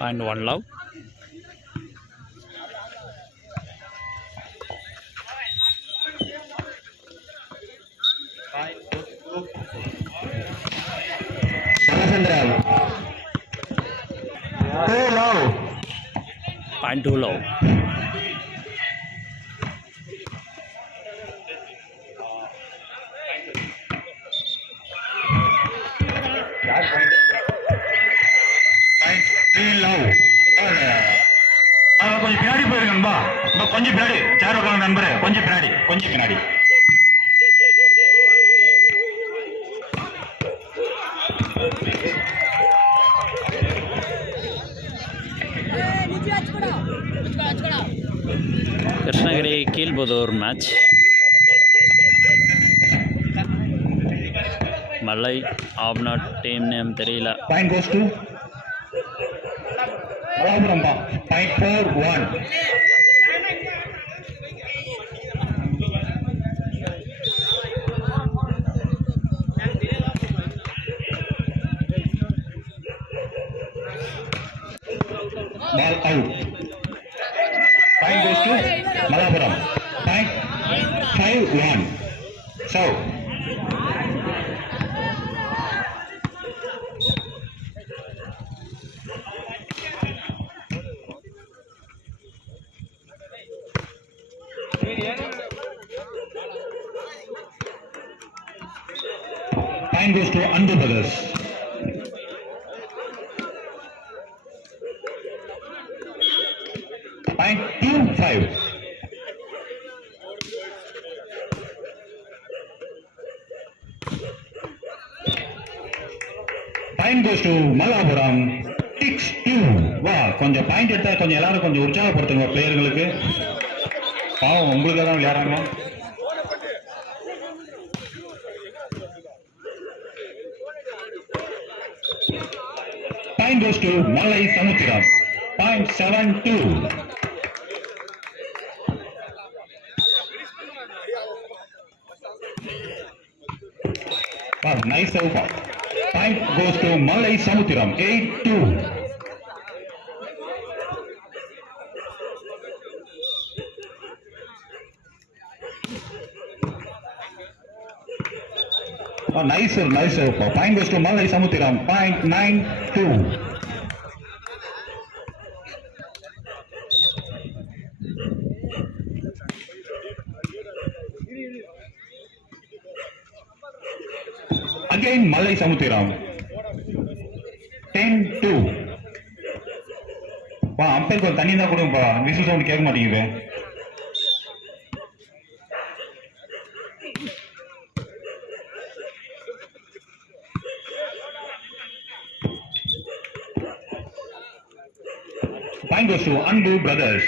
and one love. Two love. Point two love. Point three love. கொஞ்சம் பின்னாடி போயிருக்கா கொஞ்சம் பின்னாடி சேர் உட்காந்து நண்பரே கொஞ்சம் பின்னாடி கிருஷ்ணகிரி கீழ்புதூர் மேட்ச். மலை ஆப்னாட் டீம் நேம் தெரியல. பாயிண்ட் கோஸ் டு மலாபுரம்பா. Point 4-1. Ball out. Point goes to Malapuram. Point 5-1. So. Point goes to Andu Brothers. Point 2-5. Point goes to Malapuram. 6-2. வா கொஞ்சம் பாயிண்ட் எடுத்தா கொஞ்சம் எல்லாரும் கொஞ்சம் உற்சாகப்படுத்துங்க பிளேயர்களுக்கு. பாவம் உங்களுக்கு தான் விளையாடுறாங்க. Point goes to Malai Samuthiram. Point 7-2. Wow, nice over. Point goes to Malai Samuthiram. 8-2. Oh, nice over. Point goes to Malai Samuthiram. Point 9-2. Again Malai Samuthiram. 10-2. வா அம்பேருக்கு ஒரு தண்ணி தான் கொடுங்கப்பா. விசில் சவுண்ட் கேட்க மாட்டேங்குது. Point goes to Anbu Brothers.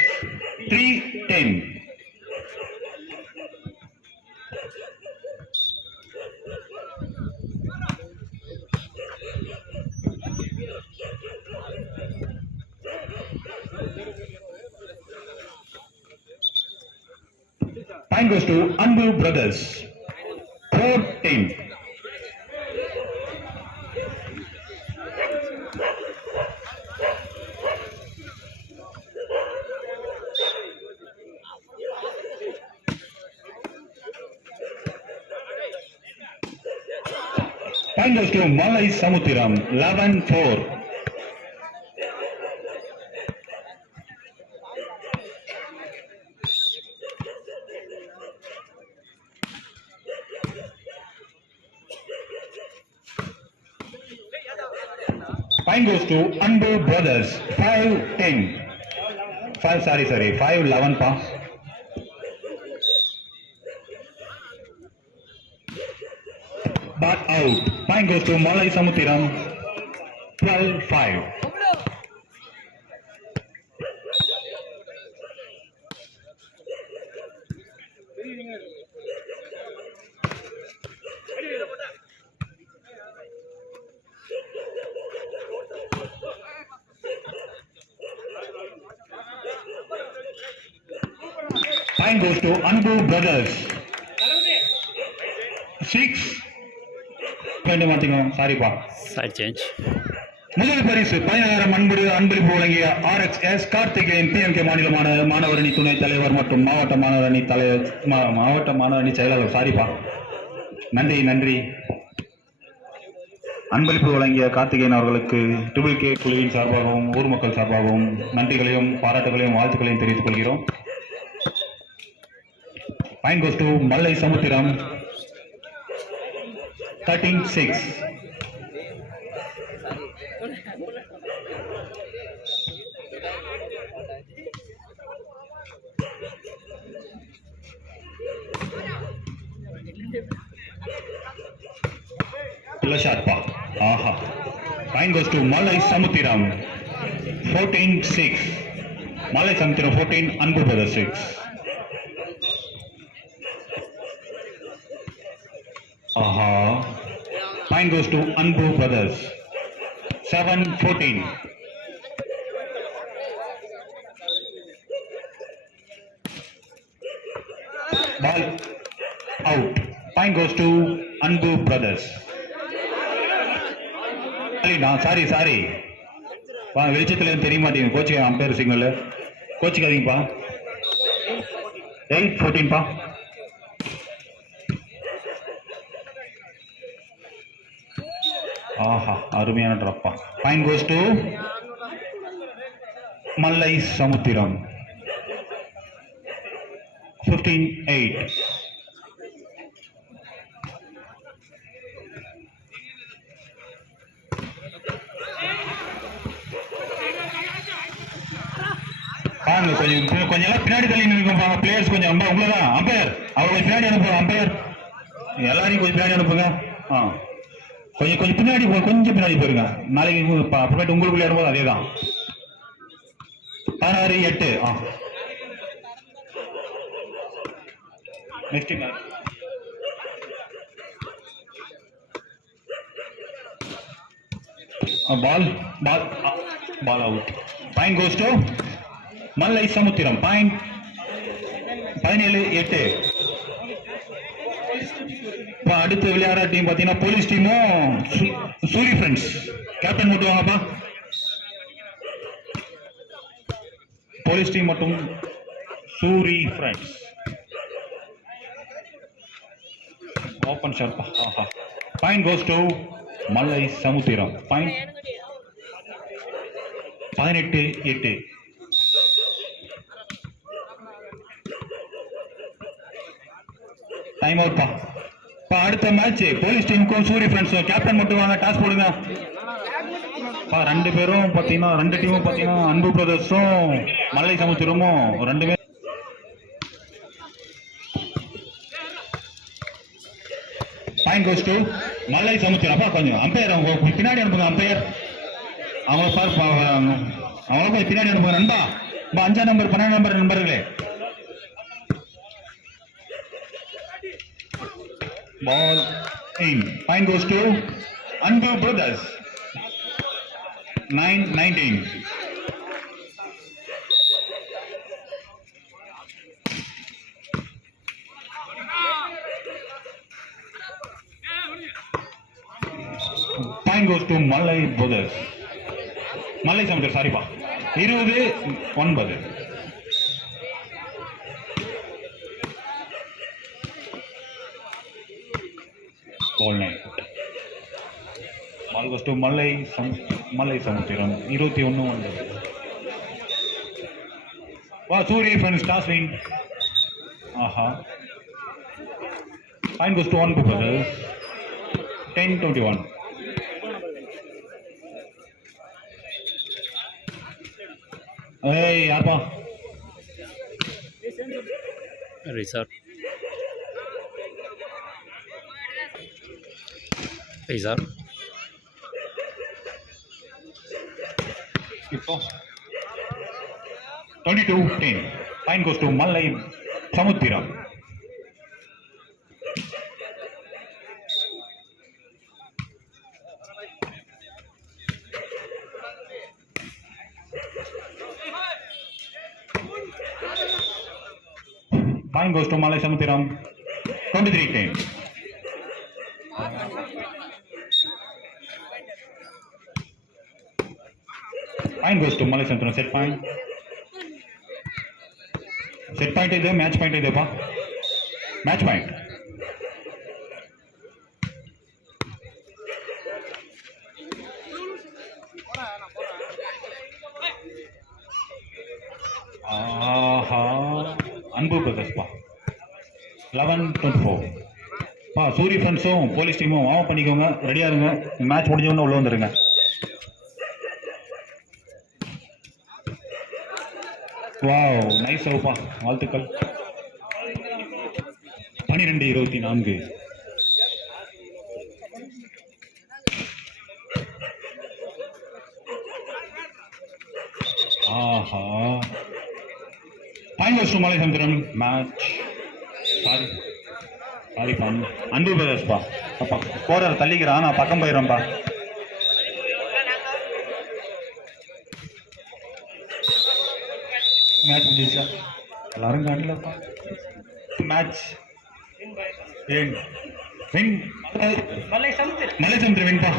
3-10. Point goes to Anbu Brothers. 4-10. Point goes to Malai Samuthiram. 11-4. Point goes to Anbu Brothers. 5-10. 5-11 pa. But out. Point goes to Malai Samuthiram. 12-5. Point goes to Anbu Brothers. 6-20 மாத்திங்க. சாரிப்பா. Side change. முதல் பரிசு 10,000 அன்பளிப்பு வழங்கிய RXS கார்த்திகேயன் PMK மாநில மாணவர் அணி துணைத் தலைவர் மற்றும் மாவட்ட மாணவர் அணி செயலாளர். சாரிப்பா, நன்றி. அன்பளிப்பு வழங்கிய கார்த்திகேயன் அவர்களுக்கு ட்ரிபிள் கே குழுவின் சார்பாகவும் ஊர் மக்கள் சார்பாகவும் நன்றிகளையும் பாராட்டுகளையும் வாழ்த்துக்களையும் தெரிவித்துக் கொள்கிறோம். Point goes to Mallai Samudram 13-6. Aha. Point goes to Malai Samuthiram 14-6. Malai Samuthiram 14, Anbu Brothers 6. Aha. Point goes to Anbu Brothers 7-14. Ball out. Point goes to Anbu Brothers. Sorry வெளிச்சத்துல தெரிய மாட்டேங்குது. கோச்சிக்க அம்பையர் சிக்னல் கோச்சிக்காதீங்கப்பா. 8-14 பா. ஆஹா, அருமையான ட்ராப்பா. பாயிண்ட் கோஸ் டு மல்லை சமுத்திரம் 15-8. கொஞ்சம் எல்லாம் பின்னாடி தள்ளி நிற்கும் பிளேயர்ஸ். கொஞ்சம் உங்களதான் அம்பையர் அவர் கொஞ்சம் பின்னாடி அனுப்புங்க. அம்பையர் எல்லாரையும் கொஞ்சம் பின்னாடி அனுப்புங்க. கொஞ்சம் பின்னாடி கொஞ்சம் பின்னாடி போயிருங்க. நாளைக்கு அப்புறமேட்டு உங்களுக்கு விளையாடும்போது அதே தான். 16-8. Next ball out. Point goes to Mallai Samudram. பாயிண்ட் 17-8. அடுத்து விளையாடுற டீம் பாத்தீங்கன்னா போலீஸ் டீமும் சூரி ஃப்ரெண்ட்ஸ். கேப்டன் மட்டும் வாங்கப்பா. போலீஸ் டீம் மட்டும் சூரி ஃப்ரெண்ட்ஸ். Open shot. ஆஹா. Point goes to Mallai Samudram. பாயிண்ட் 18-8. டைம் அவுட் பா. அடுத்த மேட்ச் போலீஸ் டீமுக்கும் சூரி ஃப்ரெண்ட்ஸும். கேப்டன் மட்டும் வாங்க. டாஸ் போடுங்க. ரெண்டு பேரும் பாத்தீங்கன்னா ரெண்டு டீமும் பாத்தீங்கன்னா அன்பு பிரதர்ஸும் மல்லை சமுத்திரமும் ரெண்டுமே. பாயிண்ட் கோஸ் டு மல்லை சமுத்திரம். கொஞ்சம் அம்பையர் அவங்க பின்னாடி அனுப்புங்க. அம்பையர் அவங்கள கொஞ்சம் பின்னாடி அனுப்புங்க. நண்பா 5ஆம் நம்பர் 12ஆம் நம்பர் நண்பர்களே. Ball in. Point goes to Anbu Brothers 9-19. Point goes to Malai Brothers. Malai Samuthiram. Sorry pa. 20-9. Ball goes to Malai Samuthiram 21-9. Suri friends tossing. Aha. Point goes to Anbu Brothers 10-21. Hey, Appa. Resort. Resort. 22-10. Point goes to Malai Samuthiram. Point goes to Malai Samuthiram 23-10. Point goes to Malay Samutram. Set point. Set point ಇದೆ match point ಇದೆಯಪ್ಪ match point ஆஹா அன்பு பிரதர்ஸ்ப்பா 11-24 பா சூரி ஃப்ரெண்ட்ஸும் போலீஸ் டீமும் வார்ம் பண்ணிக்கோங்க ரெடியா இருங்க மேட்ச் முடிஞ்சவொன்னே உள்ள வந்துருங்க வாவ் நைஸ் சவுப்பா வாழ்த்துக்கள் 12-24 ஆஹா பாயிண்ட் கோஸ் டு மலை சமுத்திரம் மேட்ச் சாரி அன்பு பிரதர்ஸ்ப்பா அப்பா ஸ்கோரர் தள்ளிக்கிறான் நான் பக்கம் போயிடுறேன்ப்பா மேட்ச் முடிஞ்சிச்சா எல்லாரும் காட்டலப்பா மேட்ச் வின் மலை சமுத்திரம் வின்பா